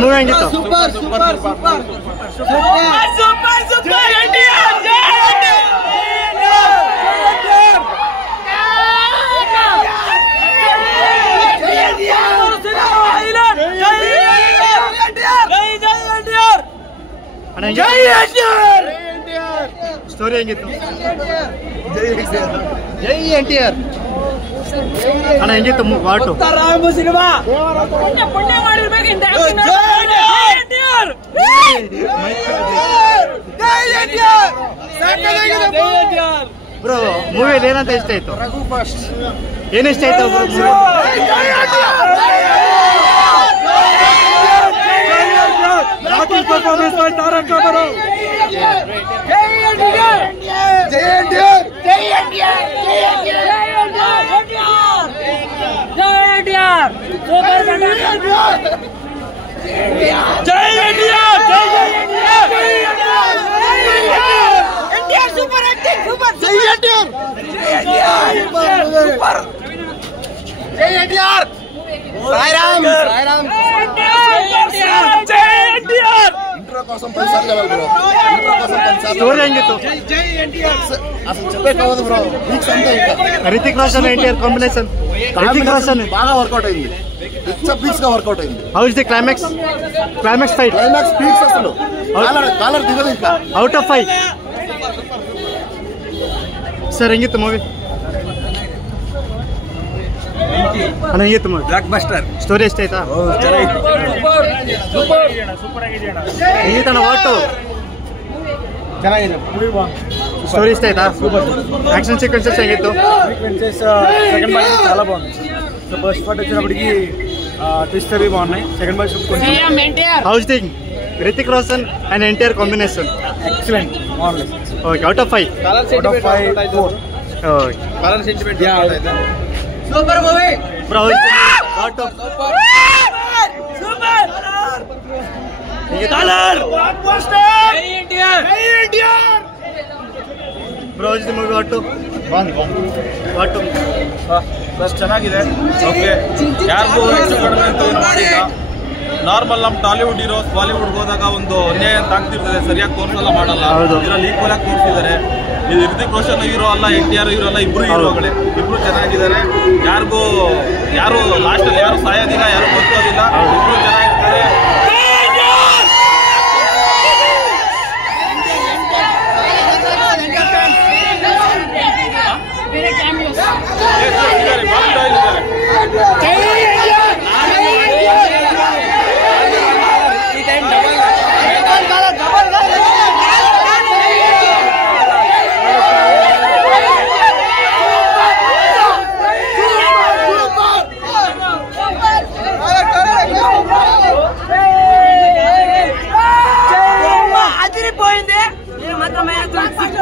Movie ಹೆಂಗಿತ್ತು? Super super super super super story ಹೆಂಗಿತ್ತು? ಜೈ ಎನ್ಟಿಆರ್ ಅಣ್ಣ ಹೆಂಗಿತ್ತು ಪಾಟು? ಸಿನಿಮಾ ಬ್ರೋ ಮೂವಿಯಲ್ಲಿ ಏನಂತ ಇಷ್ಟ ಆಯ್ತು? ಏನ್ ಇಷ್ಟ ಆಯ್ತು? ಪರ್ಫಾರ್ಮೆನ್ಸ್ స్టోరీ ಹೆಂಗಿತ್ತು? ರಿತಿಕ್ ರೋಷನ್ ఎన్టీఆర్ కాంబినేషన్ బాగా వర్కౌట్ అయింది. పీక్స్ గా వర్కౌట్ అయింది. How is the climax fight? Climax peaks అసలు కాలర్ దిగదు ఇంకా. అవుట్ ఆఫ్ 5 ಸರ್ ಹೆಂಗಿತ್ತು ಮೂವಿ? ಅಣ್ಣ ಹೆಂಗಿತ್ತು ಮೂವಿ? Block buster. ಸ್ಟೋರಿ ಎಷ್ಟ ಆಯ್ತಾ? ಹೆಂಗಿತ್ತಣ್ಣ ಒಟ್ಟು? ಚೆನ್ನಾಗಿದೆ. ಸ್ಟೋರಿ ಇಷ್ಟ ಆಯ್ತಾ? ಆಕ್ಷನ್ ಸೀಕ್ವೆನ್ಸಸ್ ಹೆಂಗಿತ್ತು? సెకండ్ పార్ట్ చాలా బాగుంది. ఫస్ట్ పార్ట్ వచ్చినప్పటికి ట్విస్ట్ అవి బాగున్నాయి. సెకండ్ పార్ట్ కొంచెం how is the Hrithik Roshan and NTR combination? Excellent. Marvelous. Okay out of 5 out of 5 4. Okay colour sentiment super movie bro. Out of super colour blockbuster. జై ఎన్టీఆర్ జై NTR bro. Is the movie what? What ಬಸ್ ಚೆನ್ನಾಗಿದೆ. Okay, ಯಾರಿಗೂ ಹೆಚ್ಚು ಕಡಿಮೆ ಅಂತ ಏನು ಮಾಡಿಲ್ಲ. ನಾರ್ಮಲ್ ನಮ್ಮ ಟಾಲಿವುಡ್ ಹೀರೋಸ್ ಬಾಲಿವುಡ್ಗೆ ಹೋದಾಗ ಒಂದು ಅನ್ಯಾಯ ಅಂತ ಆಗ್ತಿರ್ತದೆ, ಸರಿಯಾಗಿ ತೋರಿಸಲ್ಲ, ಮಾಡಲ್ಲ. ಇದರಲ್ಲಿ ಈಕ್ವಲ್ ಆಗಿ ತೋರಿಸಿದ್ದಾರೆ. ಇದು ರಿತಿಕ್ ರೋಷನ್ ಹೀರೋ ಅಲ್ಲ, ಎನ್ಟಿಆರ್ ಹೀರೋ ಅಲ್ಲ, ಇಬ್ರು ಹೀರೋಗಳೇ. ಇಬ್ರು ಚೆನ್ನಾಗಿದ್ದಾರೆ. ಯಾರು ಲಾಸ್ಟಲ್ಲಿ ಯಾರು ಸಾಯೋದಿಲ್ಲ, ಯಾರು ಬದುಕೋದಿಲ್ಲ, ಇಬ್ರು ಚೆನ್ನಾಗಿರ್ತಾರೆ.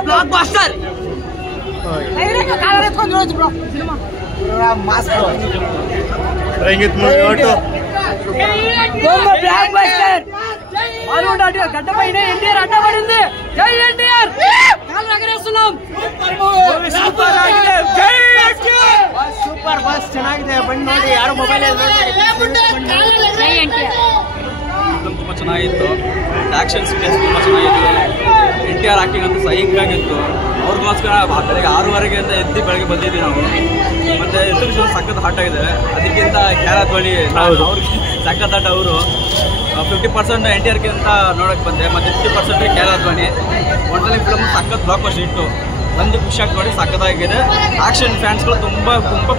Block buster. ಹೆಂಗಿತ್ತು ಮೂವಿ ಒಟ್ಟು? Block buster. గడ్డ పైన ఎన్టీఆర్ అడ్డపడింది. జై ఎన్టీఆర్. కాళ్ళు ఎగరేస్తున్నాం. ಸೂಪರ್ ಬಸ್ ಚೆನ್ನಾಗಿದೆ. ಬಂದು ನೋಡಿ, ಯಾರು ಮೊಬೈಲ್ ತುಂಬ ಚೆನ್ನಾಗಿತ್ತು. ಆ್ಯಕ್ಷನ್ ಸೀಕ್ವೆನ್ಸ್ ತುಂಬ ಚೆನ್ನಾಗಿತ್ತು. ಎನ್ಟಿಆರ್ ಆ್ಯಕ್ಟಿಂಗ್ ಅಂತೂ ಸೈಕಾಗಿತ್ತು. ಅವ್ರಿಗೋಸ್ಕರ ಬೆಳಗ್ಗೆ 6:30 ಅಂತ ಎದ್ದು ಬೆಳಗ್ಗೆ ಬಂದಿದ್ವಿ ನಾವು. ಮತ್ತು ಎದ್ದು ಸಖತ್ ಹಾಟ್ ಆಗಿದೆ. ಅದಕ್ಕಿಂತ ಕ್ಯಾರತ್ ಬಳಿ ಅವ್ರಿಗೆ ಸಖತ್ ಹಾಟ್. ಅವರು 50% ಎನ್ಟಿಆರ್ಗಿಂತ ನೋಡೋಕ್ಕೆ ಬಂದೆ, ಮತ್ತು 50% ಕ್ಯಾರತ್ ಬಳಿ. ಒಟ್ಟಲ್ಲಿ ಫಿಲ್ಮ್ ಸಖತ್ ಬ್ಲಾಕ್ ಬಸ್ಟರ್ ಇಟ್ಟು ಒಂದು ಖುಷಿ ಆಗಿ ನೋಡಿ, ಸಖತ್ತಾಗಿದೆ. ಆಕ್ಷನ್ ಫ್ಯಾನ್ಸ್ಗಳು ತುಂಬ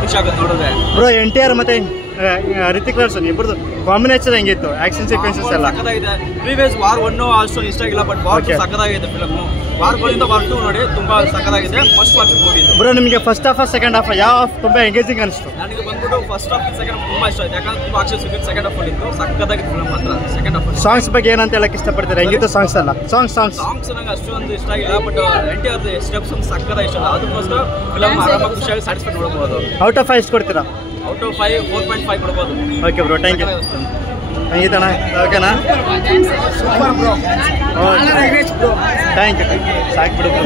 ಖುಷಿ ಆಗುತ್ತೆ ನೋಡಿದ್ರೆ. ಬ್ರೋ ಎನ್ಟಿಆರ್ ಮತ್ತೆ ರಿತಿಕ್ ರೋಷನ್ ಇಬ್ಬರದು ಕಾಂಬಿನೇಷನ್ ಹೆಂಗಿತ್ತು? ಆಕ್ಷನ್ ಸೀಕ್ವೆನ್ಸಸ್ ಎಲ್ಲ ಸಖತ್ತಾಗಿದೆ. ಪ್ರೀವಿಯಸ್ ವಾರ್ 1 ಅಷ್ಟೊಂದು ಇಷ್ಟ ಆಗಿಲ್ಲ, ಬಟ್ ವಾರ್ 2 ಸಖತ್ತಾಗಿದೆ ಫಿಲಮ್. ವಾರ್ 1 ವಾರ್ 2 ನೋಡಿ ತುಂಬಾ ಸಖತ್ತಾಗಿದೆ. ಫಸ್ಟ್ ವಾಚ್ ಮೂವಿ ಇದು. ಬ್ರೋ ನಿಮಗೆ ಫಸ್ಟ್ ಹಾಫ್ ಸೆಕೆಂಡ್ ಹಾಫ್ ಯಾವ ಹಾಫ್ ತುಂಬಾ ಎಂಗೇಜಿಂಗ್ ಅನಿಸ್ತು? ನನಗೆ ಬಂದ್ಬಿಟ್ಟು ಫಸ್ಟ್ ಹಾಫ್ ಸೆಕೆಂಡ್ ಹಾಫ್ ತುಂಬಾ ಇಷ್ಟ ಆಯ್ತು. ಯಾಕಂದ್ರೆ ತುಂಬಾ ಆಕ್ಷನ್ ಸೀಕ್ವೆನ್ಸ್ ಸೆಕೆಂಡ್ ಹಾಫ್ ಅಲ್ಲಿ ಇತ್ತು. ಸಖತ್ತಾಗಿದೆ ಫಿಲಮ್ ಮಾತ್ರ ಸೆಕೆಂಡ್ ಹಾಫ್. ಸಾಂಗ್ಸ್ ಬಗ್ಗೆ ಏನಂತ ಹೇಳಕ್ ಇಷ್ಟಪಡ್ತಾರೆ? ಹೆಂಗಿತ್ತು ಸಾಂಗ್ಸ್ ಎಲ್ಲ? ಸಾಂಗ್ಸ್ ನಂಗೆ ಅಷ್ಟೊಂದು ಇಷ್ಟ ಆಗಿಲ್ಲ, ಬಟ್ ಎನ್ಟಿಆರ್ ಸ್ಟೆಪ್ಸ್ ಒಂದು ಸಖತ್ತಾಗಿ ಇಷ್ಟ ಅಲ್ಲ. ಅದಕ್ಕೋಸ್ಕರ ಫಿಲಮ್ ಆರಾಮಾಗಿ ಖುಷಿಯಾಗಿ ಸ್ಯಾಟಿಸ್ಫೈ ನೋಡಬಹುದು. ಔಟ್ ಆಫ್ 5 ಎಷ್ಟು ಕೊಡ್ತೀರಾ? ಔಟ್ ಆಫ್ 5 4.5 ಕೊಡ್ಬೋದು. Okay bro, thank you. ಹೆಂಗಿತ್ತಣ್ಣ? ಓಕೆನಾ? Super bro. Thank you. ಸಾಕು ಬಿಡು ಬ್ರೋ.